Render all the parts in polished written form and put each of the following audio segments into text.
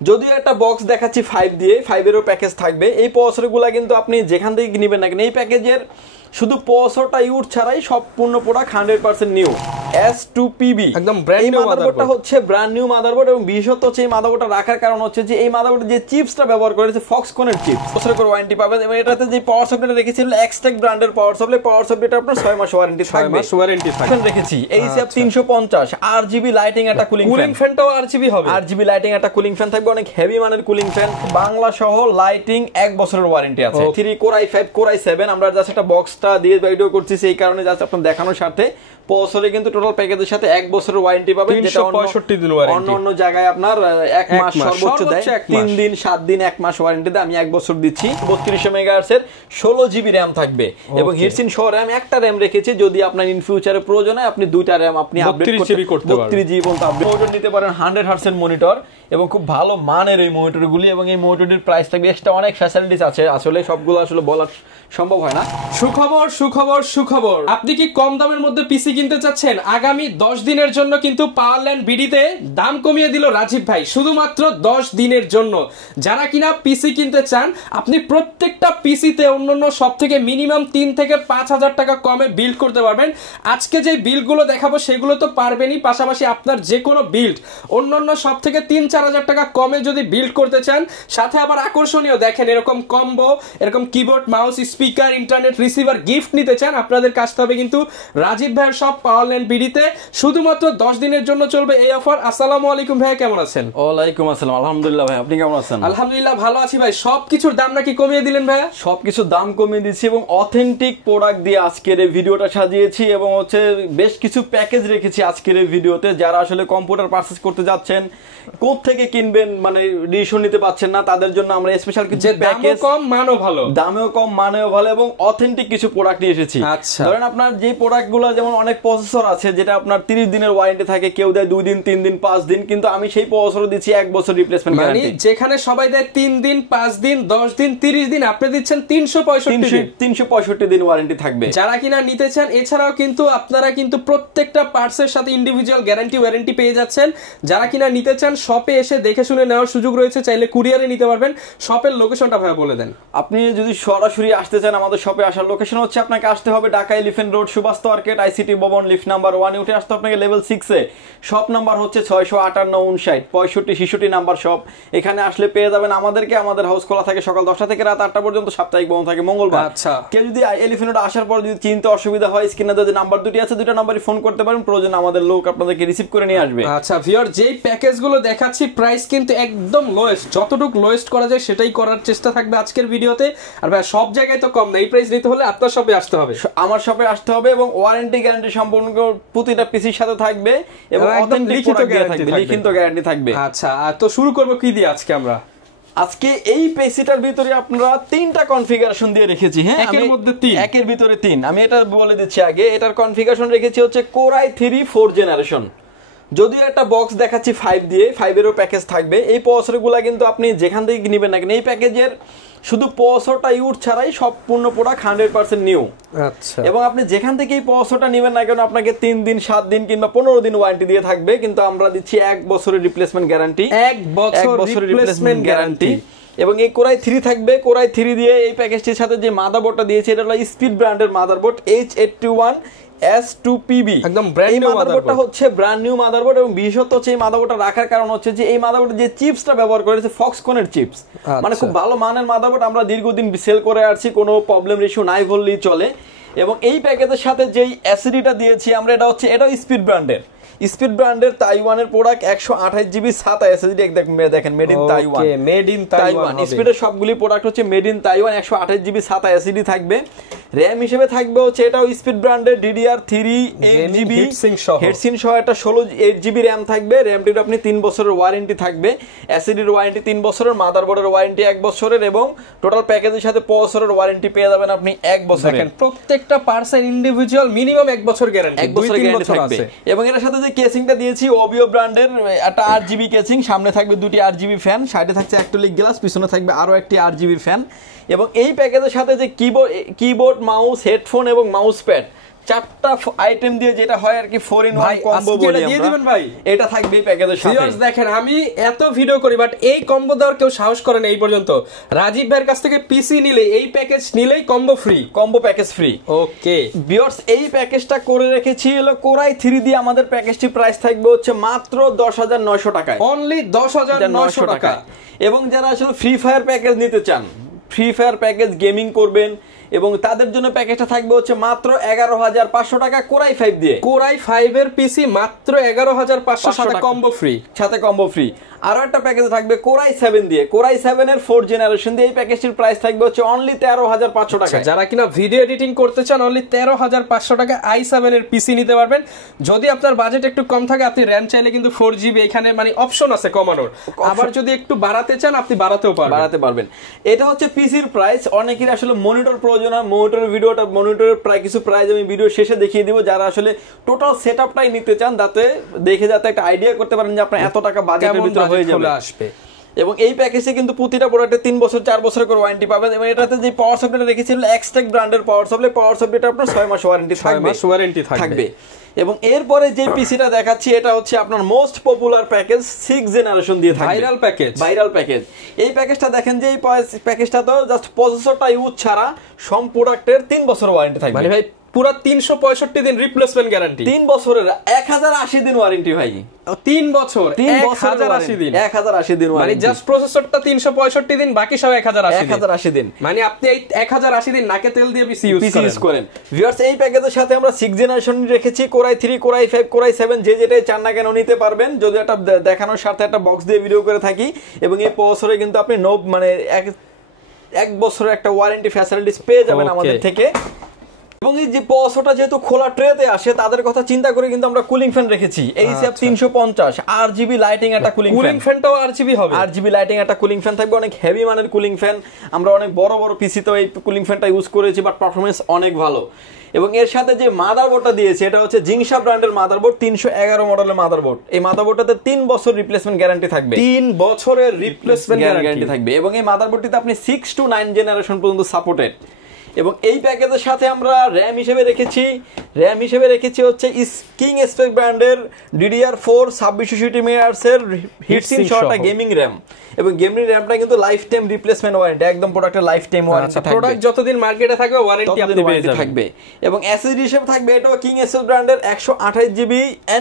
যদিও একটা বক্স দেখাচ্ছি 5 দিয়ে, 5 এরও প্যাকেজ থাকবে। এই প্রসেসরগুলো কিন্তু আপনি যেখান থেকে নেবেন না কেন এই প্যাকেজের শুধু প্রসেসরটা ইউজ ছাড়াই সম্পূর্ণ প্রোডাক্ট 100% নিউ S2PB একদম ব্র্যান্ড নিউ মাদারবোর্ডটা হচ্ছে ব্র্যান্ড নিউ মাদারবোর্ড। এবং বিশেষত হচ্ছে এই মাদারবোর্ডটা রাখার কারণ হচ্ছে যে এই মাদারবোর্ডে যে চিপসটা ব্যবহার করেছে ফক্সকনের চিপস, বছর করে ওয়ারেন্টি পাবেন। এবং এটাতে যে পাওয়ার সাপ্লাইটা রেখেছিল এক্সটেক ব্র্যান্ডের পাওয়ার সাপ্লাই, পাওয়ার সাপ্লাইটা আপনার 6 মাস ওয়ারেন্টি থাকবে, 6 মাস ওয়ারেন্টি থাকবে রেখেছি। এইচএফ 350 RGB লাইটিং একটা কুলিং ফ্যানটাও RGB হবে, RGB লাইটিং একটা কুলিং ফ্যান থাকবে, অনেক হেভি মানের কুলিং ফ্যান, বাংলা সহ লাইটিং 1 বছরের ওয়ারেন্টি আছে। 3 কোর i5 কোর i7 আমরা জাস্ট একটা বক্সটা দিয়ে ভিডিও করছি সেই কারণে জাস্ট আপনাদের দেখানোর স্বার্থে। প্রসেসরে কিন্তু টোটাল প্যাকেজের সাথে 1 বছরের ওয়ারেন্টি পাবেন, যেটা 365 দিন ওয়ারেন্টি। অন্য জায়গায় আপনার 1 মাস সর্বোচ্চ দেয়, 3 দিন 7 দিন 1 মাস ওয়ারেন্টি দেয়, আমি 1 বছর দিচ্ছি। 3200 মেগাহার্টজ এর 16 জিবি র‍্যাম থাকবে এবং হিটসিন সহ র‍্যাম একটা র‍্যাম রেখেছি, যদি আপনার ইন ফিউচারে প্রয়োজন হয় আপনি দুইটা র‍্যাম আপনি আপডেট করতে পারবেন, 32 জিবি পর্যন্ত আপডেট মনিটর নিতে পারেন। 100 হার্টজ এর মনিটর এবং খুব ভালো মানের এই মনিটরগুলি, এবং এই মনিটরের প্রাইস থাকবে এক্সট্রা অনেক ফ্যাসিলিটিস আছে, আসলে সবগুলো আসলে বলা সম্ভব হয় না। সুখবর সুখবর সুখবর, আপনি কি কম দামের মধ্যে পিসি কিনতে চাচ্ছেন? আগামী 10 দিনের জন্য কিন্তু পাওয়ারল্যান্ড বিডিতে দাম কমিয়ে দিল রাজীব ভাই, শুধুমাত্র 10 দিনের জন্য। যারা কিনা পিসি কিনতে চান, আপনি প্রত্যেকটা পিসিতে অন্যান্য সব থেকে মিনিমাম 3 থেকে 5,000 টাকা কমে বিল্ড করতে পারবেন। আজকে যে বিল্ডগুলো দেখাবো সেগুলো তো পারবেনই, পাশাপাশি আপনার যে কোনো বিল্ড অন্যান্য সব থেকে 3-4 হাজার টাকা কমে যদি বিল্ড করতে চান, সাথে আবার আকর্ষণীয় দেখেন এরকম কম্বো, এরকম keyboard mouse speaker internet receiver gift নিতে চান, আপনাদের কাজটা হবে কিন্তু রাজীব ভাইয়ের সব পাওয়ারল্যান্ড বিডিতে শুধুমাত্র 10 দিনের জন্য চলবে এই অফার। আসসালামু আলাইকুম ভাই, কেমন আছেন? ওয়ালাইকুম আসসালাম, আলহামদুলিল্লাহ ভাই, আপনি কেমন আছেন? আলহামদুলিল্লাহ ভালো আছি ভাই। সবকিছুর দাম নাকি কমিয়ে দিলেন ভাই? সবকিছুর দাম কমিয়ে দিচ্ছি এবং অথেন্টিক প্রোডাক্ট দিয়ে আজকের এই ভিডিওটা সাজিয়েছি, এবং হচ্ছে বেশ কিছু প্যাকেজ রেখেছি আজকের এই ভিডিওতে। যারা আসলে কম্পিউটার পারচেজ করতে যাচ্ছেন, কোথা থেকে কিনবেন মানে ডিসিশন নিতে পারছেন না, তাদের জন্য আমরা স্পেশাল কিছু প্যাকেজ, কম মানও ভালো, দামেও কম মানেও ভালো এবং অথেন্টিক কিছু প্রোডাক্ট নিয়ে এসেছি। আচ্ছা, ধরেন আপনার যে প্রোডাক্টগুলো, যেমন অনেক প্রসেসর আছে যেটা আপনার 30 দিনের ওয়ারেন্টি থাকে, কেউ দেয় 2 দিন 3 দিন 5 দিন, কিন্তু আমি সেই প্রসেসর দিচ্ছি 1 বছর রিপ্লেসমেন্ট গ্যারান্টি। যেখানে সবাই দেয় 3 দিন 5 দিন 10 দিন 30 দিন, আপনি দিচ্ছেন 365 দিন ওয়ারেন্টি থাকবে। যারা কিনা নিতে চান, এছাড়াও কিন্তু আপনারা কিন্তু প্রত্যেকটা পার্টসের সাথে ইন্ডিভিজুয়াল গ্যারান্টি ওয়ারেন্টি পেয়ে যাচ্ছেন। যারা কিনা নিতে চান শপে এসে দেখে শুনে নেওয়ার সুযোগ রয়েছে, চাইলে কুরিয়ারে নিতে পারবেন। শপের লোকেশনটা ভাই বলে দেন। আপনি যদি সরাসরি আসতে চান, আমাদের শপে আসার লোকেশন হচ্ছে, আপনাকে আসতে হবে Dhaka Elephant Road Subhash market ICT Bhaban lift number 1 এ উঠে আসতে আপনাকে লেভেল 6 এ। শপ নাম্বার হচ্ছে 658 59 65 66 নাম্বার শপ। এখানে আসলে পেয়ে যাবেন আমাদেরকে। আমাদের হাউস খোলা থাকে সকাল 10টা থেকে রাত 8টা পর্যন্ত, সাপ্তাহিক বন্ধ থাকে মঙ্গলবার। আচ্ছা, কেউ যদি এলিফ্যান্ট রোড আসার পর যদি চিনতে অসুবিধা হয়, স্ক্রিনে যে নাম্বার দুটি আছে, দুটো নাম্বারই ফোন করতে পারেন, প্রয়োজন আমাদের লোক আপনাদেরকে রিসিভ করে নিয়ে আসবে। আচ্ছা ভিউয়ার, যেই প্যাকেজগুলো দেখাচ্ছি প্রাইস কিন্তু একদম লোয়েস্ট, যতটুকু লোয়েস্ট করা যায় সেটাই করার চেষ্টা থাকবে আজকের ভিডিওতে। আর ভাই সব জায়গায় তো কম না, এই প্রাইস নিতে হলে আপনার শপে আসতে হবে, আমার শপে আসতে হবে, এবং ওয়ারেন্টি গ্যারান্টি সম্পূর্ণ প্রতিটা পিসির সাথে থাকবে এবং অথেন্টিক লিখিত গ্যারান্টি থাকবে। আচ্ছা, তো শুরু করব কি দিয়ে আজকে আমরা? আজকে এই পিসিটার ভিতরে আপনারা 3টা কনফিগারেশন দিয়ে রেখেছি। হ্যাঁ, একের মধ্যে 3, একের ভিতরে 3। আমি এটা বলে দিচ্ছি আগে। এটার কনফিগারেশন রেখেছি হচ্ছে কোর i3 4 জেনারেশন। যদিও একটা বক্স দেখাচ্ছি 5 দিয়ে, 5 এরও প্যাকেজ থাকবে। এই প্রসেসরগুলো কিন্তু আপনি যেখান থেকে নেবেন না কেন এই প্যাকেজের শুধু প্রসেসরটা ইউজ ছাড়াই সম্পূর্ণ প্রোডাক্ট 100% নিউ। আচ্ছা, এবং আপনি যেখান থেকে এই প্রসেসরটা নেবেন না কেন আপনাকে 3 দিন 7 দিন কিংবা 15 দিন ওয়ারেন্টি দিয়ে থাকবে, কিন্তু আমরা দিচ্ছি 1 বছরের রিপ্লেসমেন্ট গ্যারান্টি, 1 বছরের রিপ্লেসমেন্ট গ্যারান্টি। এবং এই কোর i3 থাকবে। কোর i3 দিয়ে এই প্যাকেজটির সাথে যে মাদারবোর্ডটা দিয়েছে এটা হলো স্পিড ব্র্যান্ডের মাদারবোর্ড H81 S2PB। একদম ব্র্যান্ড নিউ মাদারবোর্ডটা হচ্ছে ব্র্যান্ড নিউ মাদারবোর্ড, এবং বিশেষত হচ্ছে এই মাদারবোর্ডটা রাখার কারণ হচ্ছে যে এই মাদারবোর্ডে যে চিপসটা ব্যবহার করেছে ফক্সকনের চিপস, মানে খুব ভালো মানের মাদারবোর্ড। আমরা দীর্ঘদিন সেল করে আসছি, কোনো প্রবলেম ইস্যু নাই বললেই চলে। এবং এই প্যাকেজের সাথে যেই এসএসডিটা দিয়েছি আমরা, এটা হচ্ছে এটাও স্পিড ব্র্যান্ডের তাইওয়ানের প্রোডাক্ট, 128 জিবি SATA এসএসডি। দেখেন মেড ইন তাইওয়ান। স্পিডের সবগুলি প্রোডাক্ট হচ্ছে made in Taiwan. 128 GB SATA SSD থাকবে। র‍্যাম হিসেবে থাকবে হচ্ছে এটাও স্পিড ব্র্যান্ডের DDR3 8 জিবি হেডসিন সহ একটা 8 জিবি র‍্যাম থাকবে। র‍্যামটির আপনি 3 বছরের ওয়ারেন্টি থাকবে, এসএসডির ওয়ারেন্টি 3 বছরের, মাদারবোর্ডের ওয়ারেন্টি 1 বছরের, এবং টোটাল প্যাকেজের সাথে প্রসেসরের ওয়ারেন্টি পেয়ে যাবেন আপনি 1 বছরের। দেখেন প্রত্যেকটা পার্সেল ইন্ডিভিজুয়াল মিনিমাম 1 বছর গ্যারান্টি, 1 বছর গ্যারান্টি থাকবে। এবং এর সাথে যে কেসিংটা দিয়েছি ওবিও ব্র্যান্ডের একটা 8GB কেসিং, সামনে থাকবে 2টি 8GB ফ্যান, সাইডে থাকছে অ্যাক্রিলিক গ্লাস, পিছনে থাকবে আরো একটি 8GB ফ্যান। এবং এই প্যাকেজের সাথে যে কিবোর্ড মাউস হেডফোন এবং মাউস প্যাড চারটা আইটেম দিয়ে যেটা হয় আর কি 4-in-1 কম্বো বলি দিয়ে দিবেন ভাই, এটা থাকবে এই প্যাকেজের সাথে। ভিউয়ার্স দেখেন আমি এত ভিডিও করি বাট এই কম্বো দেওয়ার কেউ সাহস করে না এই পর্যন্ত। রাজীব ভাইয়ের কাছ থেকে পিসি নিলে এই প্যাকেজ নিলেই combo free, combo package free. Okay viewers এই প্যাকেজটা করে রেখেছি হলো কোরাই 3 দিয়ে আমাদের প্যাকেজটি প্রাইস থাকবে হচ্ছে মাত্র 10,900 টাকায়, অনলি 10,900 টাকা। এবং যারা আসলে ফ্রি ফায়ার প্যাকেজ নিতে চান, ফ্রি ফায়ার প্যাকেজ গেমিং করবেন এবং তাদের জন্য প্যাকেজটা থাকবে হচ্ছে মাত্র 11,500 টাকা কোরাই 5 দিয়ে। কোরাই 5 এর পিসি মাত্র 11,500 সাথে কম্বো ফ্রি, সাথে কম্বো ফ্রি। আরো একটা প্যাকেজ থাকবে কোরাই 7 দিয়ে, কোরাই 7 এর 4th জেনারেশন দিয়ে। এই প্যাকেজটির প্রাইস থাকবে হচ্ছে অনলি 13,500 টাকা। যারা কিনা ভিডিও এডিটিং করতে চান অনলি 13,500 টাকা i7 এর পিসি নিতে পারবেন। যদি আপনার বাজেট একটু কম থাকে আপনি র্যাম চাইলে কিন্তু 4GB এখানে মানে অপশন আছে কমানোর, আবার যদি একটু বাড়াতে চান আপনি বাড়াতে পারবেন। এটা হচ্ছে পিসির প্রাইস। অনেকের আসলে মনিটর প্রয়োজন হয়, মনিটরের ভিডিওটা মনিটরের প্রায় কিছু প্রাইস আমি ভিডিও শেষে দেখিয়ে দিব, যারা আসলে টোটাল সেটআপটাই নিতে চান যাতে দেখে যাতে একটা আইডিয়া করতে পারেন যে আপনার এত টাকা বাজেটের ভিতরে হয়ে যাবে আসবে। এবং এই প্যাকেজে কিন্তু প্রতিটা প্রোডাক্টে 3 বছর 4 বছর করে ওয়ারেন্টি পাবেন। এবং এটাতে যে পাওয়ার সাপ্লাইটা রেখেছিল এক্সট্যাক ব্র্যান্ডের পাওয়ার সাপ্লাইটা আপনার 6 মাস ওয়ারেন্টি থাকবে। এবং এরপরে যে পিসিটা দেখাচ্ছি এটা হচ্ছে আপনার মোস্ট পপুলার প্যাকেজ 6 জেনারেশন দিয়ে থাকবে, ভাইরাল প্যাকেজ। এই প্যাকেজটা দেখেন যে এই প্যাকেজটা তো জাস্ট প্রসেসরটা ইউজ ছাড়া সব প্রোডাক্টের 3 বছর ওয়ারেন্টি থাকবে। মানে ভাই পুরো 365 দিন রিপ্লেসমেন্ট গ্যারান্টি, 3 বছরের 1080 দিন ওয়ারেন্টি ভাই। 3 বছর 1080 দিন, 1080 দিন মানে জাস্ট প্রসেসরটা 365 দিন, বাকি সব 1080 দিন। মানে আপনি এই 1080 দিন নাকে তেল দিয়ে পিসি ইউজ করেন। ভিউয়ার্স এই প্যাকেজের সাথে আমরা 6 জেনারেশন রেখেছি, কোরাই 3, কোরাই 5, কোরাই 7 যে যেটাই চান না কেন নিতে পারবেন। যদি একটা দেখানোর সাথে একটা বক্স দিয়ে ভিডিও করে থাকি। এবং এই প্রসেসরে কিন্তু আপনি মানে এক বছরের একটা ওয়ারেন্টি ফ্যাসিলিটিস পেয়ে যাবেন আমাদের থেকে। এবং এই যে প্রসেসরটা যেহেতু খোলা ট্রেতে আসে তাদের কথা চিন্তা করে কিন্তু আমরা কুলিং ফ্যান রেখেছি এইচএফ 350 RGB লাইটিং একটা কুলিং ফ্যানটাও RGB হবে, RGB লাইটিং একটা কুলিং ফ্যান থাকবে, অনেক হেভি মানের কুলিং ফ্যান। আমরা অনেক বড় বড় পিসি তো এই কুলিং ফ্যানটা ইউজ করেছি, বাট পারফরমেন্স অনেক ভালো। এবং এর সাথে যে মাদারবোর্ডটা দিয়েছে এটা হচ্ছে জিংসা ব্র্যান্ডের মাদারবোর্ড, 311 মডেলের মাদারবোর্ড। এই মাদারবোর্ডটাতে 3 বছর রিপ্লেসমেন্ট গ্যারান্টি থাকবে, 3 বছরের রিপ্লেসমেন্ট গ্যারান্টি থাকবে। এবং এই মাদারবোর্ডটিতে আপনি 6 to 9 জেনারেশন পর্যন্ত সাপোর্টেড। এবং এই প্যাকেজের সাথে আমরা র্যাম হিসেবে রেখেছি হচ্ছে কিং স্পেক ব্র্যান্ডের DDR4 2660 মেগাহার্টজের হিটসিং সহ একটা গেমিং র্যাম। এবং গেমিং র্যামটা কিন্তু লাইফ টাইম রিপ্লেসমেন্ট ওয়ারেন্টি, একদম প্রোডাক্টের লাইফ টাইম ওয়ারেন্টি থাকবে। প্রোডাক্ট যতদিন মার্কেটে থাকবে ওয়ারেন্টি আপনি পেয়ে যাবেন থাকবে। এবং এসএসডি হিসেবে থাকবে এটাও কিং এসএস ব্র্যান্ডের 128GB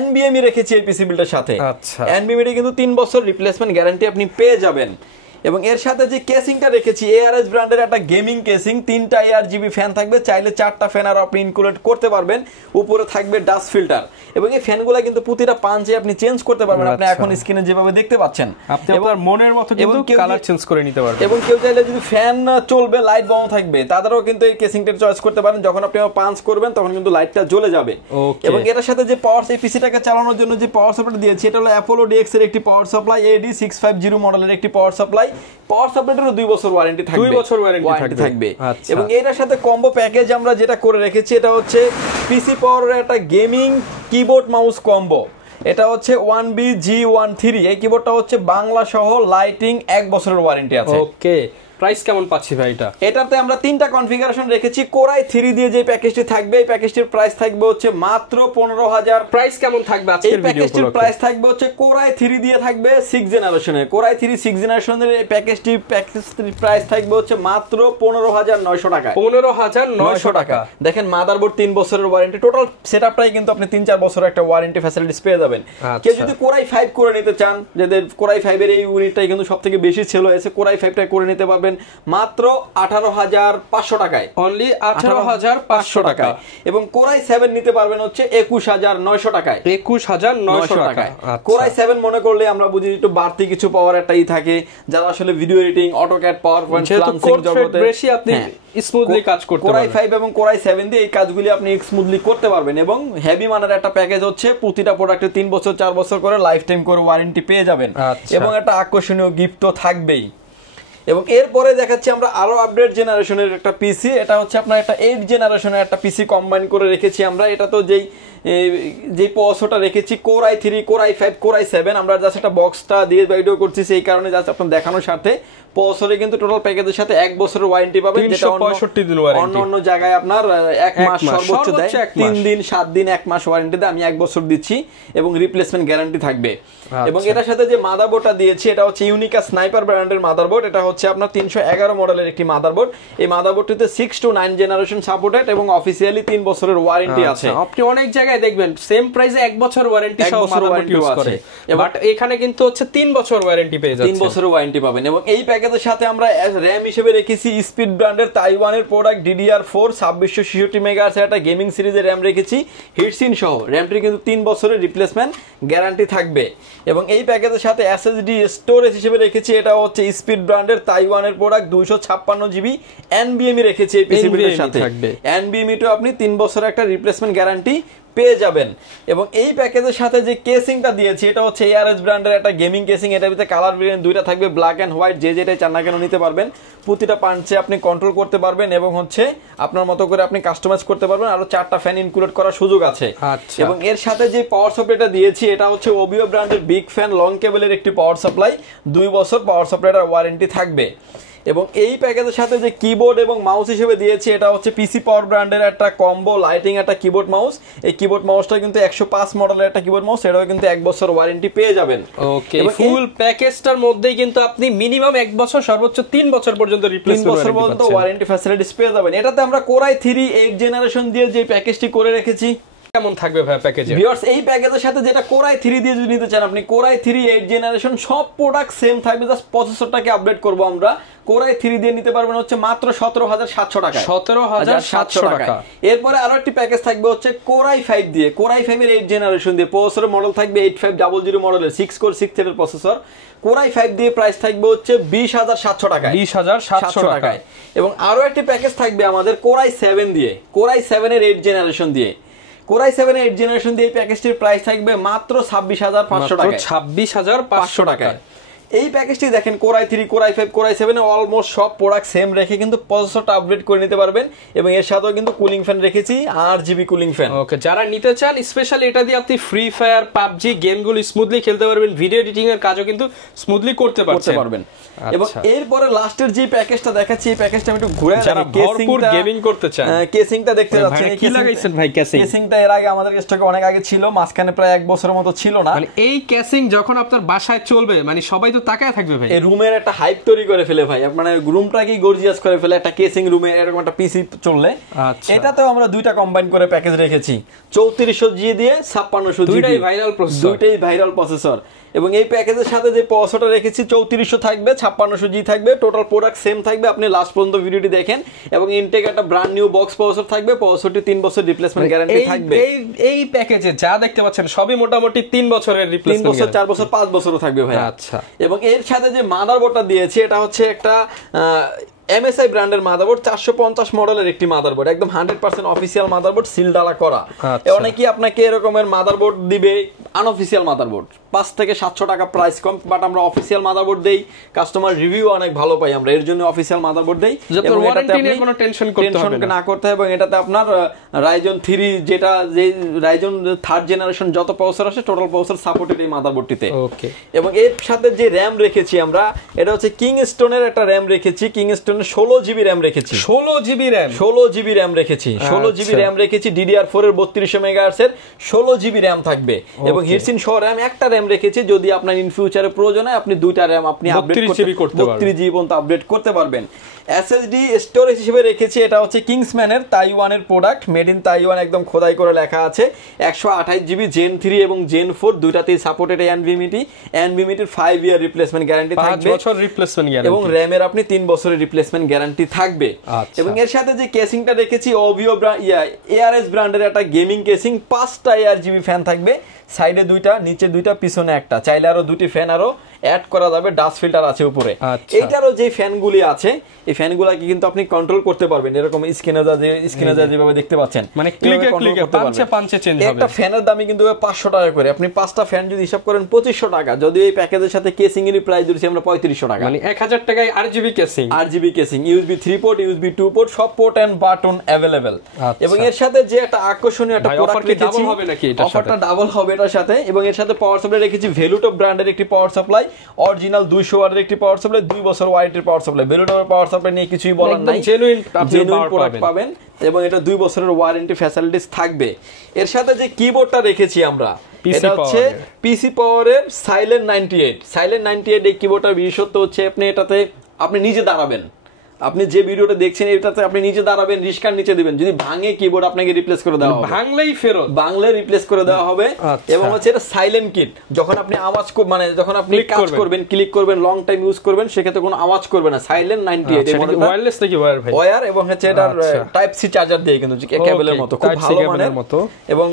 NVMe রেখেছি এই পিসি বিল্ডের সাথে। আচ্ছা NVMe কিন্তু 3 বছর রিপ্লেসমেন্ট গ্যারান্টি আপনি পেয়ে যাবেন। এবং এর সাথে যে কেসিংটা রেখেছি ARS ব্র্যান্ডের একটা গেমিং কেসিং, 3টা ARGB ফ্যান থাকবে, চাইলে 4টা ফ্যান আর আপনি ইনক্লুড করতে পারবেন। উপরে থাকবে ডাস্ট ফিল্টার। এবং এই ফ্যানগুলো কিন্তু প্রতিটা পাঞ্চে আপনি চেঞ্জ করতে পারবেন, আপনি এখন স্ক্রিনে যেভাবে দেখতে পাচ্ছেন আপনি আপনার মনের মতো কিন্তু কালার চেঞ্জ করে নিতে পারবেন। এবং কেউ চাইলে যদি ফ্যান চলবে লাইট বন্ধ থাকবে তাদেরও কিন্তু এই কেসিংটা চয়েস করতে পারেন, যখন আপনি পাঞ্চ করবেন তখন কিন্তু লাইটটা জ্বলে যাবে। এবং এটার সাথে যে পাওয়ার এই পিসিটাকে চালানোর জন্য যে পাওয়ার সাপ্লাই দিয়েছি এটা হলো অ্যাপোলো DX এর একটি পাওয়ার সাপ্লাই, AD650 মডেলের একটি পাওয়ার সাপ্লাই। পাওয়ার সাপ্লাইটারও 2 বছর ওয়ারেন্টি থাকবে, 2 বছর ওয়ারেন্টি থাকবে। এবং এটার সাথে কম্বো প্যাকেজ আমরা যেটা করে রেখেছি এটা হচ্ছে পিসি পাওয়ারের একটা গেমিং কিবোর্ড মাউস কম্বো। এটা হচ্ছে 1BG13। এই কিবোর্ডটা হচ্ছে বাংলা সহ লাইটিং 1 বছরের ওয়ারেন্টি আছে। ওকে প্রাইস কেমন পাচ্ছি ভাই এটা? এটাতে আমরা 3টা কনফিগারেশন রেখেছি। কোরাই 3 দিয়ে যে প্যাকেজটি থাকবে এই প্যাকেজটির প্রাইস থাকবে হচ্ছে মাত্র 15,000। প্রাইস কেমন থাকবে আজকের ভিডিও উপলক্ষে? এই প্যাকেজটির প্রাইস থাকবে হচ্ছে কোরাই 3 দিয়ে থাকবে 6 জেনারেশনের, কোরাই 3 6 জেনারেশনের এই প্যাকেজটির প্রাইস থাকবে হচ্ছে মাত্র 15,900 টাকা। 15,900 টাকা। দেখেন মাদারবোর্ড 3 বছরের ওয়ারেন্টি, টোটাল সেটআপটাই কিন্তু আপনি 3-4 বছরের একটা ওয়ারেন্টি ফ্যাসিলিটিস পেয়ে যাবেন। কেউ যদি কোরাই 5 করে নিতে চান, যাদের কোরাই 5 এর এই ইউনিটটাই কিন্তু সবথেকে বেশি সেল হয়েছে, কোরাই 5টা করে নিতে পারবেন মাত্র 18,500 টাকায়, অনলি 18,500 টাকা। এবং কোরাই 7 নিতে পারবেন হচ্ছে 21,900 টাকায়, 21,900 টাকায়। কোরাই 7 মনে করলে আমরা বুঝি একটু বাড়তি কিছু পাওয়ার একটাই থাকে, যারা আসলে video editing, AutoCAD, PowerPoint, freelancing জগতে বেশি আপনি স্মুথলি কাজ করতে পারবেন। কোরাই 5 এবং কোরাই 7 দিয়ে এই কাজগুলি আপনি স্মুথলি করতে পারবেন। এবং হেভি মানের একটা প্যাকেজ হচ্ছে প্রতিটা প্রোডাক্টে 3 বছর 4 বছর করে লাইফ টাইম করে ওয়ারেন্টি পেয়ে যাবেন। এবং একটা আকর্ষণীয় গিফট তো থাকবেই। এবং এরপরে দেখাচ্ছি আমরা আরো আপডেট জেনারেশনের একটা পিসি। এটা হচ্ছে আপনার একটা 8 জেনারেশনের একটা পিসি কম্বাইন করে রেখেছি আমরা। এটা তো যেই যে প্রসেসরটা রেখেছি core i3 core i5 core i7 আমরা জাস্ট একটা বক্সটা দিয়ে ভিডিও করতেছি এই কারণে জাস্ট আপনাদের দেখানোর সাথে প্রসেসরে কিন্তু টোটাল প্যাকেজের সাথে 1 বছরের ওয়ারেন্টি পাবেন, যেটা 365 দিন ওয়ারেন্টি, অন্য জায়গায় আপনার 1 মাস সর্বোচ্চ দেয়, 3 দিন 7 দিন 1 মাস ওয়ারেন্টি দেয়, আমি 1 বছর দিচ্ছি এবং রিপ্লেসমেন্ট গ্যারান্টি থাকবে। এবং এটার সাথে যে মাদারবোর্ডটা দিয়েছি এটা হচ্ছে ইউনিকা স্নাইপার ব্র্যান্ডের মাদারবোর্ড, এটা হচ্ছে আপনার 311 মডেলের একটি মাদারবোর্ড। এই মাদারবোর্ডটিতে 6 to 9 জেনারেশন সাপোর্টেড এবং অফিসিয়ালি 3 বছরের ওয়ারেন্টি আছে। আপনি অনেক জায়গায় দেখবেন সেম প্রাইসে 1 বছর ওয়ারেন্টি সহ মাদারবোর্ড ইউজ করে, বাট এখানে কিন্তু হচ্ছে 3 বছর ওয়ারেন্টি পেয়ে যাচ্ছে, 3 বছরের ওয়ারেন্টি পাবেন। এবং এই প্যাকেজের সাথে আমরা র‍্যাম হিসেবে রেখেছি স্পিড ব্র্যান্ডের তাইওয়ানের প্রোডাক্ট DDR4 2666 মেগাহার্টজ একটা গেমিং সিরিজের র‍্যাম রেখেছি হিটসিন সহ। র‍্যামটি কিন্তু 3 বছরের রিপ্লেসমেন্ট গ্যারান্টি থাকবে। এবং এই প্যাকেজের সাথে SSD স্টোরেজ হিসেবে রেখেছি, এটা হচ্ছে স্পিড ব্র্যান্ডের তাইওয়ানের প্রোডাক্ট 256 GB NVMe রেখেছি এই পিসি বিল্ডের সাথে। NVMe তো আপনি 3 বছরের একটা রিপ্লেসমেন্ট গ্যারান্টি পেয়ে যাবেন। এবং এই প্যাকেজের সাথে যে কেসিংটা দিয়েছি এটা হচ্ছে ARS ব্র্যান্ডের একটা গেমিং কেসিং, এটার ভিতরে কালার ভেরিয়েন্ট দুইটা থাকবে, ব্ল্যাক এন্ড হোয়াইট, যে যেটাই চান না কেন নিতে পারবেন। প্রতিটা পাঞ্চে আপনি কন্ট্রোল করতে পারবেন এবং হচ্ছে আপনার মতো করে আপনি কাস্টমাইজ করতে পারবেন, আরো 4টা ফ্যান ইনক্লুড করার সুযোগ আছে। এবং এর সাথে যে পাওয়ার সাপ্লাইটা দিয়েছি এটা হচ্ছে ওবিও ব্র্যান্ডের বিগ ফ্যান লং কেবলের একটি পাওয়ার সাপ্লাই, 2 বছর পাওয়ার সাপ্লাইটার ওয়ারেন্টি থাকবে। এবং এই প্যাকেজের সাথে যে কিবোর্ড এবং মাউস হিসেবে দিয়েছি এটা হচ্ছে পিসি পাওয়ার ব্র্যান্ডের একটা কম্বো লাইটিং একটা কিবোর্ড মাউস। এই কিবোর্ড মাউসটা কিন্তু 105 মডেলের একটা কিবোর্ড মাউস, এটাও কিন্তু 1 বছর ওয়ারেন্টি পেয়ে যাবেন। ওকে, ফুল প্যাকেজটার মধ্যেই কিন্তু আপনি মিনিমাম 1 বছর সর্বোচ্চ 3 বছর পর্যন্ত রিপ্লেসমেন্ট ওয়ারেন্টি ফ্যাসিলিটিস পেয়ে যাবেন। এটাতে আমরা কোর i3 8 জেনারেশন দিয়ে যে প্যাকেজটি করে রেখেছি। কেমন থাকবে ভাই প্যাকেজে? ভিউয়ার্স এই প্যাকেজের সাথে যেটা কোর i3 দিয়ে যদি নিতে চান আপনি, কোর i3 8 জেনারেশন সব প্রোডাক্ট সেম থাকবে, জাস্ট প্রসেসরটাকে আপডেট করব আমরা। কোর i3 দিয়ে নিতে পারবেন হচ্ছে মাত্র 17700 টাকা, 17700 টাকা। এরপরে আরো একটি প্যাকেজ থাকবে হচ্ছে কোর i5 দিয়ে, কোর i5 এর 8 জেনারেশন দিয়ে, প্রসেসরের মডেল থাকবে 8500 মডেলের 6 কোর 6 থ্রেডের প্রসেসর। কোর i5 দিয়ে প্রাইস থাকবে হচ্ছে 20700 টাকা, 20700 টাকায়। এবং আরো একটি প্যাকেজ থাকবে আমাদের কোর i7 দিয়ে, কোর i7 এর 8 জেনারেশন দিয়ে। কোর i7 এর 8 জেনারেশন দিয়ে প্যাকেজটির প্রাইস থাকবে মাত্র 26500 টাকা, 26500 টাকায়। এই প্যাকেজটি দেখেন core i3 core i5 core i7 এ অলমোস্ট সব প্রোডাক্ট সেম রেখে কিন্তু প্রসেসরটা আপডেট করে নিতে পারবেন। এবং এর সাথেও কিন্তু কুলিং ফ্যান রেখেছি, 8GB কুলিং ফ্যান। ওকে, যারা নিতে চান স্পেশালি এটা দিয়ে আপনি ফ্রি ফায়ার পাবজি গেমগুলো স্মুথলি খেলতে পারবেন, ভিডিও এডিটিং এর কাজও কিন্তু স্মুথলি করতে পারবেন। এবং এরপরে লাস্টের যে প্যাকেজটা দেখাচ্ছি এই প্যাকেজটা আমি একটু ঘুরে যারা ভরপুর গেমিং করতে চান কেসিংটা দেখতে যাচ্ছেন। কি লাগাইছেন ভাই কেসিং? কেসিংটা এর আগে আমাদের স্টকে অনেক আগে ছিল, মাঝখানে প্রায় 1 বছরের মতো ছিল না। মানে এই কেসিং যখন আপনার বাসায় চলবে মানে সবাই তো তাকায় থাকবে ভাই, এই রুমের একটা হাইপ তৈরি করে ফেলে ভাই, মানে রুমটাকেই গর্জিয়াস করে ফেলে একটা কেসিং রুমে এরকম একটা পিসি চললে। এটাতেও আমরা দুইটা কম্বাইন করে প্যাকেজ রেখেছি, 3400G দিয়ে 5600G, দুইটাই ভাইরাল প্রসেসর। এবং এই প্যাকেজের সাথে যে প্রসেসরটা রেখেছি 3400 থাকবে 5600G থাকবে, টোটাল প্রোডাক্ট সেম থাকবে। আপনি লাস্ট পর্যন্ত ভিডিওটি দেখেন। এবং ইনটেক একটা ব্র্যান্ড নিউ বক্স প্রসেসর থাকবে, প্রসেসরটি 3 বছর রিপ্লেসমেন্ট গ্যারান্টি থাকবে। এই প্যাকেজে যা দেখতে পাচ্ছেন সবই মোটামুটি 3 বছরের রিপ্লেসমেন্ট, 3 বছর 4 বছর 5 বছরও থাকবে ভাই। আচ্ছা, এবং এর সাথে যে মাদারবোর্ডটা দিয়েছি এটা হচ্ছে একটা MSI ব্র্যান্ডের মাদারবোর্ড, 450 মডেলের একটি মাদারবোর্ড, একদম 100% অফিসিয়াল মাদারবোর্ড, সিল ডালা করা। অনেকেই আপনাকে এরকমের মাদারবোর্ড দিবে আনঅফিসিয়াল মাদারবোর্ড, 5 থেকে 700 টাকা প্রাইস কম, বাট আমরা অফিসিয়াল মাদারবোর্ড দেই, কাস্টমার রিভিউ অনেক ভালো পাই আমরা, এর জন্য অফিসিয়াল মাদারবোর্ড দেই। এবং এটাতে আপনি কোনো টেনশন না করতে হবে। এবং এটাতে আপনার রাইজন 3 যেটা যে রাইজন 3rd জেনারেশন যত প্রসেসর আসে টোটাল প্রসেসর সাপোর্টেড এই মাদারবোর্ডটিতে। ওকে, এবং এর সাথে যে র‍্যাম রেখেছি আমরা এটা হচ্ছে কিংস্টোনের একটা র‍্যাম রেখেছি, কিংস্টোনের 16GB র‍্যাম রেখেছি, 16GB র‍্যাম রেখেছি, 16GB র‍্যাম রেখেছি, DDR4 এর 3200 মেগাহার্টজ এর 16GB র‍্যাম থাকবে। এবং হিটসিন সহ র‍্যাম একটা র‍্যাম রেখেছি, যদি আপনার ইন ফিউচারে প্রয়োজন হয় আপনি দুইটা র‍্যাম আপনি আপডেট করতে 32GB পর্যন্ত আপডেট করতে পারবেন। SSD স্টোরেজ হিসেবে রেখেছি, এটা হচ্ছে কিংসম্যানের তাইওয়ানের প্রোডাক্ট, মেড ইন তাইওয়ান, একদম খোদাই করে লেখা আছে। 128GB Gen 3 এবং Gen 4 দুইটাতেই supported NVMe 5 year replacement guarantee থাকবে, 5 বছর রিপ্লেসমেন্ট গ্যারান্টি, এবং র‍্যামের আপনি 3 বছরের রিপ্লেসমেন্ট গ্যারান্টি থাকবে। এবং এর সাথে যে কেসিংটা রেখেছি ওবিও ARS ব্র্যান্ডের একটা গেমিং কেসিং, 5টা ARGB ফ্যান থাকবে, সাইডে 2টা, নিচে 2টা, পিছনে একটা, চাইলে আরো 2টি ফ্যান আরো অ্যাড করা যাবে, ডাস্ট ফিল্টার আছে উপরে। এইটারও যে ফ্যানগুলি আছে এই ফ্যানগুলোকে কিন্তু আপনি কন্ট্রোল করতে পারবেন, এরকম স্ক্রিনে যেভাবে দেখতে পাচ্ছেন, মানে ক্লিকে ক্লিকে পাঁচে চেঞ্জ হবে। একটা ফ্যানের দামই কিন্তু 500 টাকা করে, আপনি 5টা ফ্যান যদি হিসাব করেন 2500 টাকা, যদি এই প্যাকেজের সাথে কেসিং এর প্রাইস দিচ্ছি আমরা 3500 টাকা, মানে 1000 টাকায় RGB casing, USB 3 port, USB 2 port, সব পোর্ট এন্ড বাটন अवेलेबल। এবং এর সাথে যে একটা আকর্ষণীয় একটা প্রোডাক্ট রেখেছি, ডাবল হবে নাকি এটা? অফারটা ডাবল হবে এটার সাথে। এবং এর সাথে পাওয়ার সাপ্লাই রেখেছি ভেলুটপ ব্র্যান্ডের একটি পাওয়ার সাপ্লাই, অরিজিনাল 200 ওয়াটের একটি পাওয়ার সাপ্লাই, 2 বছর ওয়ারেন্টির পাওয়ার সাপ্লাই। ভেলুটপের পাওয়ার সাপ্লাই নিয়ে কিছুই বলার নাই, জেনুইন প্রোডাক্ট পাবেন এবং এটা 2 বছরের ওয়ারেন্টি ফ্যাসিলিটিস থাকবে। এর সাথে যে কিবোর্ডটা রেখেছি আমরা, এটা হচ্ছে পিসি পাওয়ারের সাইলেন্ট 98 এই কিবোর্ডটার বিশেষত্ব হচ্ছে আপনি নিজে দাঁড়াবেন, আপনি যে ভিডিওটা দেখছেন এটাতে আপনি নিজে দাঁড়াবেন, রিস্কার নিচে দিবেন, যদি ভাঙে কিবোর্ড আপনাকে রিপ্লেস করে দেওয়া হবে, ভাঙলেই ফেরত, বাংলা রিপ্লেস করে দেওয়া হবে। এবং হচ্ছে এটা সাইলেন্ট কিট, যখন আপনি আওয়াজ মানে যখন আপনি কাজ করবেন, ক্লিক করবেন, লং টাইম ইউজ করবেন, সেক্ষেত্রে কোনো আওয়াজ করবে না। সাইলেন্ট 98 এটা ওয়্যারলেস নাকি ওয়্যার ভাই? ওয়্যার, এবং হচ্ছে এটা টাইপ সি চার্জার দিয়ে কিন্তু কেবলের মতো, খুব ভালো মানের মতো। এবং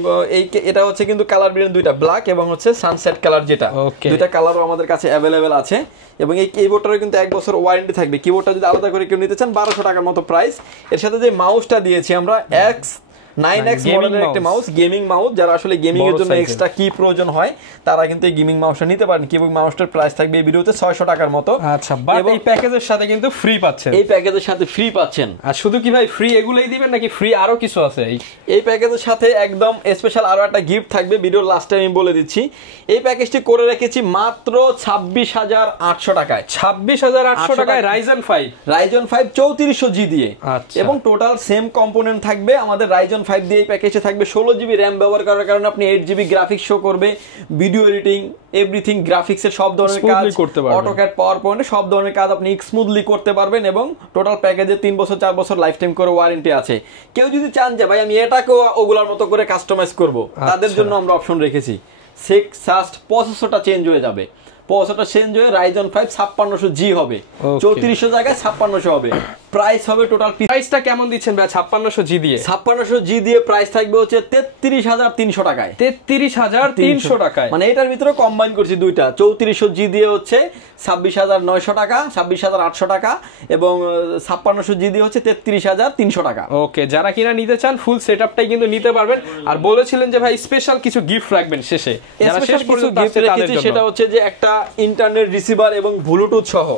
এটা হচ্ছে কিন্তু কালার বিন দুইটা, ব্ল্যাক এবং হচ্ছে সানসেট কালার, যেটা দুইটা কালারও আমাদের কাছে अवेलेबल আছে। এবং এই কিবোর্ডটারও কিন্তু 1 বছর ওয়ারেন্টি থাকবে। কিবোর্ডটা যদি আলাদা করে কেউ নিতে চান 1200 টাকার মতো প্রাইস। এর সাথে যে মাউসটা দিয়েছি আমরা X9X মডেলের একটা মাউস, গেমিং মাউস, যারা আসলে গেমিং এর জন্য এক্সট্রা কি প্রয়োজন হয় তারা কিন্তু এই গেমিং মাউসটা নিতে পারেন। কি এবং মাউসটার প্রাইস থাকবে এই ভিডিওতে 600 টাকার মতো। আচ্ছা, বাট এই প্যাকেজের সাথে কিন্তু ফ্রি পাচ্ছেন, এই প্যাকেজের সাথে ফ্রি পাচ্ছেন। আর শুধু কি ভাই ফ্রি এগুলাই দিবেন নাকি ফ্রি আরো কিছু আছে? এই প্যাকেজের সাথে একদম স্পেশাল আরো একটা গিফট থাকবে, ভিডিওর লাস্টে আমি বলে দিচ্ছি। এই প্যাকেজটি করে রেখেছি মাত্র 26800 টাকায়। 26800 টাকায় রাইজেন 5 3400G দিয়ে, এবং টোটাল সেম কম্পোনেন্ট থাকবে আমাদের রাইজেন 5 দিয়ে। এই প্যাকেজে থাকবে 16GB র্যাম ব্যবহার করার কারণে আপনি 8GB গ্রাফিক্স শো করবে, ভিডিও এডিটিং, এভরিথিং, গ্রাফিক্সের সব ধরনের কাজ করতে পারবেন, অটোক্যাড, পাওয়ার পয়েন্টে সব ধরনের কাজ আপনি স্মুথলি করতে পারবেন। এবং টোটাল প্যাকেজে 3 বছর 4 বছর লাইফ টাইম করে ওয়ারেন্টি আছে। কেউ যদি চান যে ভাই আমি এটাকেও ওগুলোর মতো করে কাস্টমাইজ করব, তাদের জন্য আমরা অপশন রেখেছি। জাস্ট প্রসেসরটা চেঞ্জ হয়ে যাবে, প্রসেসরটা চেঞ্জ হয়ে রাইজেন 5 5600G হবে, 3400 জায়গায় 5600 হবে। প্রাইস হবে টোটাল প্রাইসটা কেমন দিচ্ছেন ভাই 5600G দিয়ে? 5600G দিয়ে প্রাইস থাকবে হচ্ছে 33300 টাকায়। 33300 টাকায়, মানে এটার ভিতরে কম্বাইন করছি দুইটা। 3400G দিয়ে হচ্ছে 26900 টাকা, 26800 টাকা, এবং 5600G দিয়ে হচ্ছে 33300 টাকা। ওকে, যারা কিনা নিতে চান ফুল সেটআপটাই কিন্তু নিতে পারবেন। আর বলেছিলেন যে ভাই স্পেশাল কিছু গিফট রাখবেন শেষে, যারা শেষ পর্যন্ত গিফট রেখেছি সেটা হচ্ছে যে একটা ইন্টারনেট রিসিভার এবং ব্লুটুথ সহ।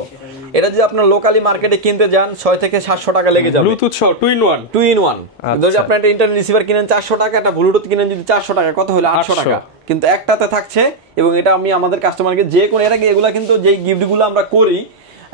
এটা যদি আপনার লোকালি মার্কেটে কিনতে যান 600 থেকে 700 টাকা লেগে যাবে, ব্লুটুথ সহ 2 in 1। যদি আপনি একটা ইন্টারনেট রিসিভার কিনেন 400 টাকা, একটা ব্লুটুথ কিনেন যদি 400 টাকা, কত হলো 800 টাকা। কিন্তু একটাতে থাকছে, এবং এটা আমি আমাদের কাস্টমারকে যে কোনো এগুলা কিন্তু যেই গিফটগুলো আমরা করি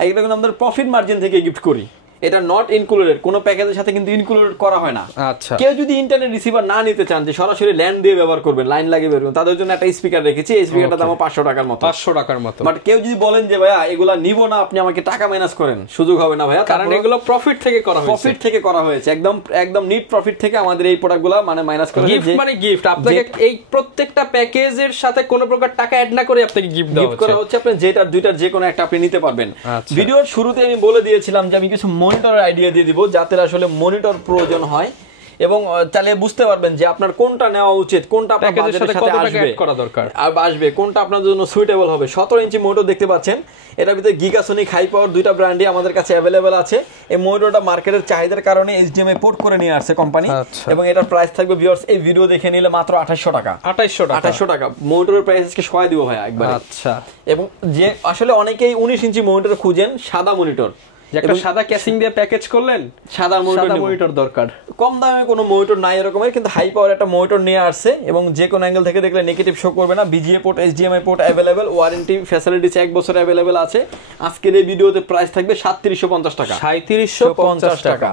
এগুলো কিন্তু আমাদের প্রফিট মার্জিন থেকে গিফট করি। এটা নট ইনক্লুডেড, কোনো প্যাকেজের সাথে কিন্তু ইনক্লুডেড করা হয় না। আচ্ছা, কেউ যদি ইন্টারনেট রিসিভার না নিতে চান, যে সরাসরি ল্যান্ড দিয়ে ব্যবহার করবেন, লাইন লাগিয়ে বের করবেন, তাদের জন্য একটা স্পিকার রেখেছি। এই স্পিকারটা দাম 500 টাকার মতো। 500 টাকার মতো। বাট কেউ যদি বলেন যে ভাইয়া এগুলা নিব না, আপনি আমাকে টাকা মাইনাস করেন, সুযোগ হবে না ভাইয়া, কারণ এগুলো প্রফিট থেকে করা হয়েছে, একদম নিট প্রফিট থেকে আমাদের এই প্রোডাক্টগুলো মানে মাইনাস করে গিফট, মানে গিফট আপনাকে এই প্রত্যেকটা প্যাকেজের সাথে কোনো প্রকার টাকা অ্যাড না করে আপনাকে গিফট করা হচ্ছে। আপনি দুইটার যে কোনো একটা আপনি নিতে পারবেন। ভিডিওর শুরুতে আমি বলে দিয়েছিলাম যে আমি কিছু মনিটরের আইডিয়া দিয়ে দিব, যাতে আসলে মনিটর প্রয়োজন হয় এবং চালিয়ে বুঝতে পারবেন যে আপনার কোনটা নেওয়া উচিত, কোনটা আপনার বাজেটের সাথে আসবে, কোনটা আপনার জন্য সুইটেবল হবে। 17 ইঞ্চি মনিটর দেখতে পাচ্ছেন, এটার ভিতরে গিগাসনিক, হাই পাওয়ার দুইটা ব্র্যান্ডই আমাদের কাছে অ্যাভেলেবেল আছে। এই মনিটরটা মার্কেটের চাহিদার কারণে HDMI পোর্ট করে নিয়ে আসছে কোম্পানি, এবং এটার প্রাইস থাকবে ভিউয়ার্স এই ভিডিও দেখে নিলে মাত্র 2800 টাকা। 2800 টাকা মনিটরের প্রাইস আজকে সহায় দিব ভাই একবার। আচ্ছা, এবং যে আসলে অনেকেই 19 ইঞ্চি মনিটর খুঁজেন, সাদা মনিটর, একটা সাদা ক্যাসিং দিয়ে প্যাকেজ করলেন, সাদা মনিটর দরকার, কম দামে কোনো মনিটর নাই এরকমের, কিন্তু হাই পাওয়ার একটা মনিটর নিয়ে আসছে, এবং যে কোনো অ্যাঙ্গেল থেকে দেখলে নেগেটিভ শো করবে না। BGA port, HDMI port available, warranty facilities 1 বছর অ্যাভেলেবেল আছে। আজকের এই ভিডিওতে প্রাইস থাকবে 3750 টাকা। 3750 টাকা।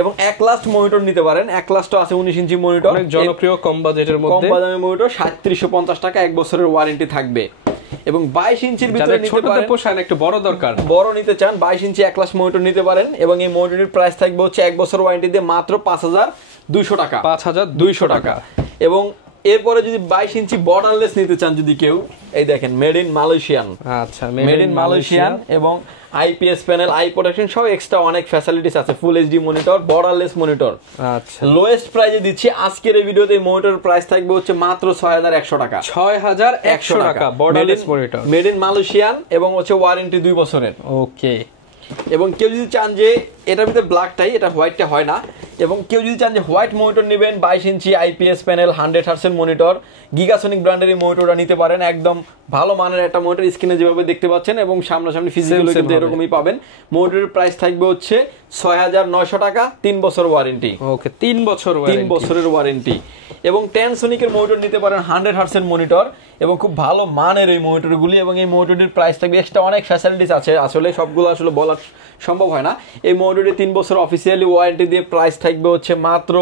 এবং এক লাস্ট মনিটর নিতে পারেন, এক লাস্ট আছে 19 ইঞ্চি মনিটর, অনেক জনপ্রিয়, কম বাজেটের মধ্যে, কম দামের মনিটর, 3750 টাকা, 1 বছরের ওয়ারেন্টি থাকবে। এবং 22 ইঞ্চির ভিতরে নিতে পারেন, পোষান একটু বড় দরকার, বড় নিতে চান 22 ইঞ্চি এক লাস্ট মনিটর নিতে পারেন। এবং এই মনিটরের প্রাইস থাকবে হচ্ছে 1 বছর ওয়ারেন্টি দিয়ে মাত্র 5200 টাকা। 5200 টাকা। এবং এরপরে যদি 22 ইঞ্চি বর্ডারলেস নিতে চান যদি কেউ, এই দেখেন মেড ইন মালয়েশিয়ান। আচ্ছা, মেড ইন মালয়েশিয়ান, এবং আইপিএস প্যানেল, আই প্রোটেকশন সব এক্সট্রা অনেক ফ্যাসিলিটিস আছে, full HD monitor, borderless monitor. আচ্ছা, লোয়েস্ট প্রাইসে দিচ্ছি আজকের এই ভিডিওতে। এই মনিটরের প্রাইস থাকবে হচ্ছে মাত্র 6100 টাকা। 6100 টাকা borderless monitor, made in Malaysian এবং হচ্ছে ওয়ারেন্টি 2 বছরের। ওকে। এবং কেউ যদি চান যে এটার ভিতরে ব্ল্যাকটাই, এটা হোয়াইটটা হয় না, এবং কেউ যদি চান যে হোয়াইট মনিটর নেবেন 22 ইঞ্চি আইপিএস প্যানেল 100 হার্টজের মনিটর, গিগাসনিক ব্র্যান্ডের এই মনিটরটা নিতে পারেন। একদম ভালো মানের একটা মনিটর, স্ক্রিনে যেভাবে দেখতে পাচ্ছেন এবং সামনাসামনি ফিজিক্যালি কিন্তু এরকমই পাবেন। মনিটরের প্রাইস থাকবে হচ্ছে 6900 টাকা, 3 বছর ওয়ারেন্টি। ওকে, 3 বছর, 3 বছরের ওয়ারেন্টি। এবং টেনসনিকের মনিটর নিতে পারেন 100 হার্টজের মনিটর, এবং খুব ভালো মানের এই মনিটরগুলি। এবং এই মনিটরের প্রাইস থাকবে এক্সট্রা অনেক ফ্যাসিলিটিস আছে, আসলে সবগুলো আসলে বলা সম্ভব হয় না। এই মনিটরের 3 বছর অফিসিয়ালি ওয়ারেন্টি দিয়ে প্রাইস থাকবে হচ্ছে মাত্র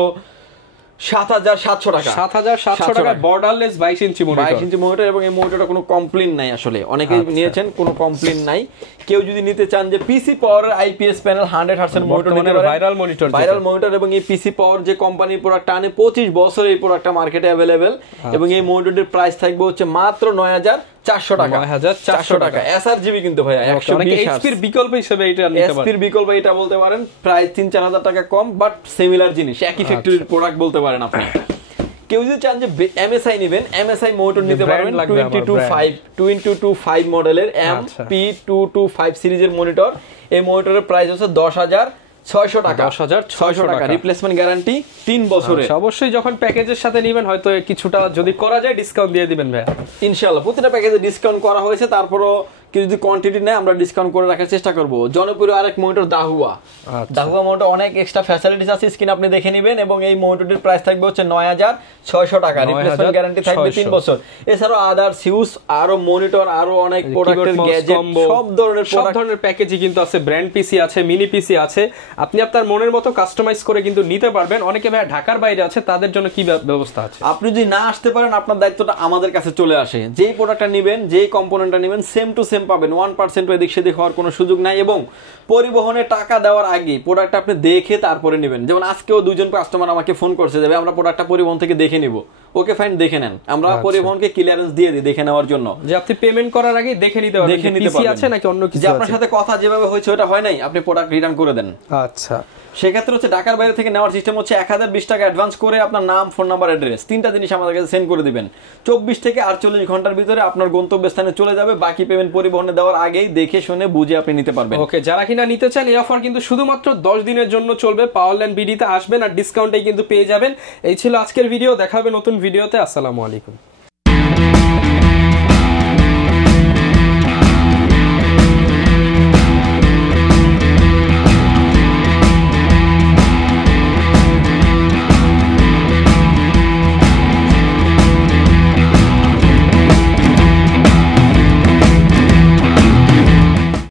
7700 টাকা। 7700 টাকা borderless 22 inch monitor, 22 inch monitor. এবং এই মনিটরটা কোনো কমপ্লেইন নাই, আসলে অনেকেই নিয়েছেন, কোনো কমপ্লেইন নাই। কেউ যদি নিতে চান যে পিসি পাওয়ারের আইপিএস প্যানেল 100 হার্টজের মনিটর নিতে পারেন, ভাইরাল মনিটর। এবং এই পিসি পাওয়ার যে কোম্পানির প্রোডাক্ট আনে 25 বছর এই প্রোডাক্টটা মার্কেটে অ্যাভেলেবেল। এবং এই মনিটরের প্রাইস থাকবে হচ্ছে মাত্র 9400 টাকা। 9400 টাকা এসআরজিবি কিন্তু ভাই 120 এইচপির বিকল্প হিসেবে এটা নিতে পারেন, এসপির বিকল্প এটা বলতে পারেন। প্রাইস 3-4000 টাকা কম, বাট সিমিলার জিনিস, একই ফ্যাক্টরির প্রোডাক্ট বলতে পারেন আপনি। কেউ যদি চান যে এমএসআই নেবেন, এমএসআই মনিটর নিতে পারবেন 2225 মডেলের MP225 সিরিজের মনিটর। এই মনিটরের প্রাইস হচ্ছে 10600 টাকা। 10600 টাকা রিপ্লেসমেন্ট গ্যারান্টি 3 বছরের। অবশ্যই যখন প্যাকেজের সাথে নেবেন হয়তো কিছুটা যদি করা যায় ডিসকাউন্ট দিয়ে দিবেন ভাই। ইনশাআল্লাহ প্রতিটা প্যাকেজে ডিসকাউন্ট করা হয়েছে, তারপরও কেউ যদি কোয়ান্টিটি নেয় আমরা ডিসকাউন্ট করে রাখার চেষ্টা করব। জনপ্রিয় আরেক মনিটর দাহুয়া। দাহুয়া মনিটর অনেক এক্সট্রা ফ্যাসিলিটিস আছে, স্ক্রিন আপনি দেখে নেবেন। এবং এই মনিটরটির প্রাইস থাকবে হচ্ছে 9600 টাকা, রিপ্লেসমেন্ট গ্যারান্টি থাকবে 3 বছর। এছাড়াও আদার্স ইউজ আরো মনিটর, আরো অনেক প্রোডাক্টের গ্যাজেট, সব ধরনের প্যাকেজই কিন্তু আছে। ব্র্যান্ড পিসি আছে, মিনি পিসি আছে, আপনি আপনার মনের মতো কাস্টমাইজ করে কিন্তু নিতে পারবেন। অনেকে ভাই ঢাকার বাইরে আছে, তাদের জন্য কি ব্যবস্থা আছে? আপনি যদি না আসতে পারেন, আপনার দায়িত্বটা আমাদের কাছে চলে আসে। যেই প্রোডাক্টটা নেবেন, যেই কম্পোনেন্টটা নেবেন, সেম টু সেম পাবেন, 1% এদিক সেদিক হওয়ার কোনো সুযোগ নাই। এবং পরিবহনে টাকা দেওয়ার আগে প্রোডাক্টটা আপনি দেখে তারপরে নেবেন। যেমন আজকেও 2জন কাস্টমার আমাকে ফোন করছে, যাবে আমরা প্রোডাক্টটা পরিবহন থেকে দেখে নিব। ওকে ফাইন, দেখে নেন, আমরা পরিবহনকে ক্লিয়ারেন্স দিয়ে দিই দেখে নেওয়ার জন্য, যে আপনি পেমেন্ট করার আগে দেখে নিতে পারবেন পিসি আছে নাকি অন্য কিছু আছে। আপনার সাথে কথা যেভাবে হয়েছে ওটা হয় নাই, আপনি প্রোডাক্ট রিটার্ন করে দেন। আচ্ছা, সেক্ষেত্রে হচ্ছে ঢাকার বাইরে থেকে নেওয়ার সিস্টেম হচ্ছে 1020 টাকা অ্যাডভান্স করে আপনার নাম, ফোন নাম্বার, অ্যাড্রেস 3টা জিনিস আমাদের কাছে সেন্ড করে দিবেন। 24 থেকে 48 ঘন্টার ভিতরে আপনার গন্তব্যস্থানে চলে যাবে। বাকি পেমেন্ট পরিবহনে দেওয়ার আগেই দেখে শুনে বুঝে আপনি নিতে পারবেন। ওকে, যারা কিনা নিতে চান এই অফার কিন্তু শুধুমাত্র 10 দিনের জন্য চলবে। পাওয়ারল্যান্ড বিডিতে আসবেন আর ডিসকাউন্টে কিন্তু পেয়ে যাবেন। এই ছিল আজকের ভিডিও, দেখা হবে নতুন ভিডিওতে। আসসালামু আলাইকুম।